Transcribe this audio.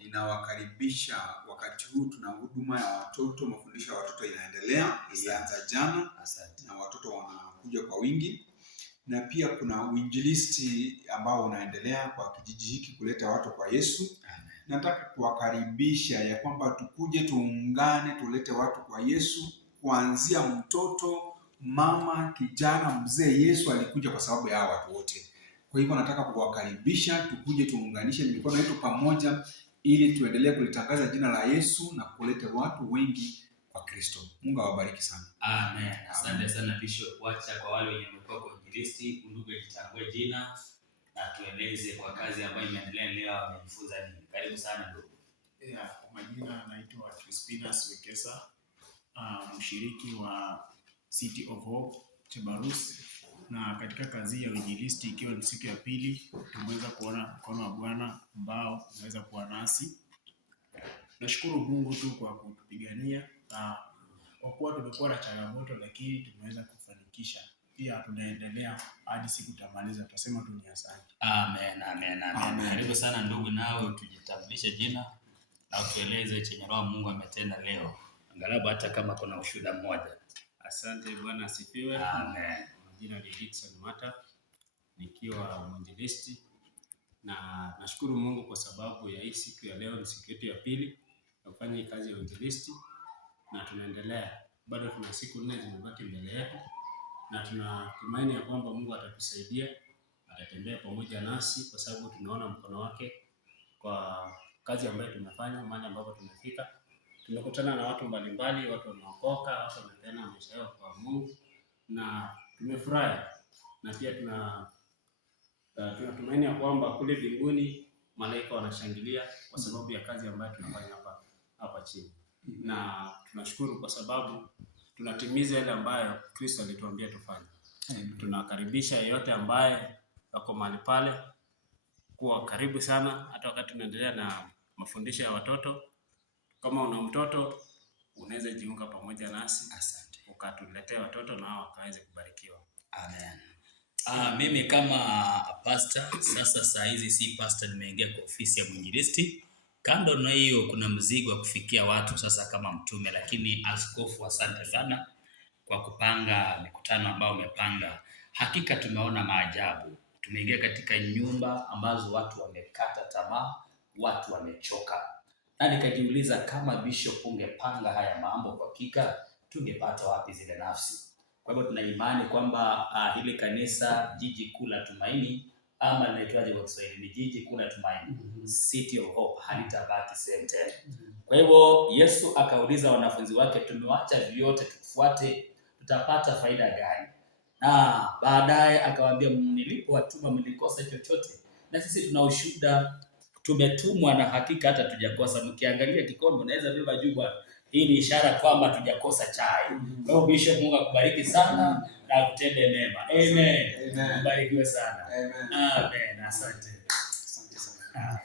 Ninawakaribisha wakati huu, tuna huduma ya watoto, mafundisho ya watoto inaendelea, ilianza jana. Asante. Na watoto wanakuja kwa wingi, na pia kuna uinjilisti ambao unaendelea kwa kijiji hiki kuleta watu kwa Yesu. Amen. Nataka kuwakaribisha ya kwamba tukuje tuungane, tulete watu kwa Yesu, kuanzia mtoto, mama, kijana, mzee. Yesu alikuja kwa sababu ya hawa watu wote. Kwa hivyo nataka kuwakaribisha, tukuje tuunganishe mikono yetu pamoja ili tuendelee kulitangaza jina la Yesu na kuleta watu wengi kwa Kristo. Mungu awabariki sana. Amen. Asante sana Bishop. Wacha kwa wale wenye wamekuwa kwa injilisti, ndugu jitambue jina na tueleze kwa kazi ambayo imeendelea leo wamejifunza nini. Karibu sana ndugu. Kwa majina naitwa Crispinus Wekesa, mshiriki wa City of Hope Chebarus, na katika kazi ya injilisti ikiwa ni siku ya pili tumeweza kuona mkono wa Bwana ambao umeweza kuwa nasi. Nashukuru Mungu tu kwa kutupigania, kwa kuwa tumekuwa na changamoto lakini tumeweza kufanikisha. Pia tunaendelea hadi siku tutamaliza, tutasema tu ni asante. Amen, amen, amen. Karibu sana ndugu, nawe tujitambulishe jina na utueleze chenye Roho Mungu ametenda leo. Angalau hata kama kuna ushuhuda mmoja. Asante, Bwana asifiwe. Amen. Jina ni Dickson Mata, nikiwa mwinjilisti, na nashukuru Mungu kwa sababu ya hii siku ya leo. Ni siku yetu ya pili ya kufanya hii kazi ya injilisti na tunaendelea. Bado tuna siku 4 zimebaki mbele yetu na tunatumaini ya kwamba Mungu atatusaidia, atatembea pamoja nasi kwa sababu tunaona mkono wake kwa kazi ambayo tumefanya, mahali ambapo tumefika. Tumekutana na watu mbalimbali, watu wameokoka, watu wamepeana maisha yao kwa Mungu na tumefurahi. Na pia tunatumaini ya kwamba kule mbinguni malaika wanashangilia kwa sababu ya kazi ambayo tunafanya hapa chini. Na tunashukuru kwa sababu tunatimiza yale ambayo Kristo alituambia tufanye. Tunakaribisha yeyote ambaye wako mahali pale kuwa karibu sana, hata wakati tunaendelea na mafundisho ya watoto. Kama una mtoto unaweza jiunga pamoja nasi. Asante. Ukatuletea watoto na wakaweze kubarikiwa. Amen. Mimi kama pastor, sasa saa hizi si pastor, nimeingia kwa ofisi ya mwinjilisti. Kando na hiyo kuna mzigo wa kufikia watu sasa kama mtume, lakini askofu, asante sana kwa kupanga mikutano ambayo umepanga. Hakika tumeona maajabu. Tumeingia katika nyumba ambazo watu wamekata tamaa, watu wamechoka. Na nikajiuliza kama Bishop ungepanga haya mambo, kwa hakika tungepata wapi zile nafsi. Kwa hivyo tuna imani kwamba hili kanisa Jiji Kuu la Tumaini, ama linaitwaje kwa Kiswahili, ni Jiji Kuu la Tumaini, City of Hope, halitabaki same tena. Kwa hivyo Yesu akauliza wanafunzi wake, tumewacha vyote tufuate, tutapata faida gani? Na baadaye akawaambia, nilipowatuma mlikosa chochote, na sisi tuna ushuhuda, tumetumwa na hakika hata tujakosa. Mkiangalia kikombe unaweza beba juba. Hii ni ishara kwamba tujakosa chai. Kwa hiyo Bishop, Mungu akubariki sana na akutende mema. Amen. Mbarikiwe sana. Amen. Amen. Asante. Asante sana.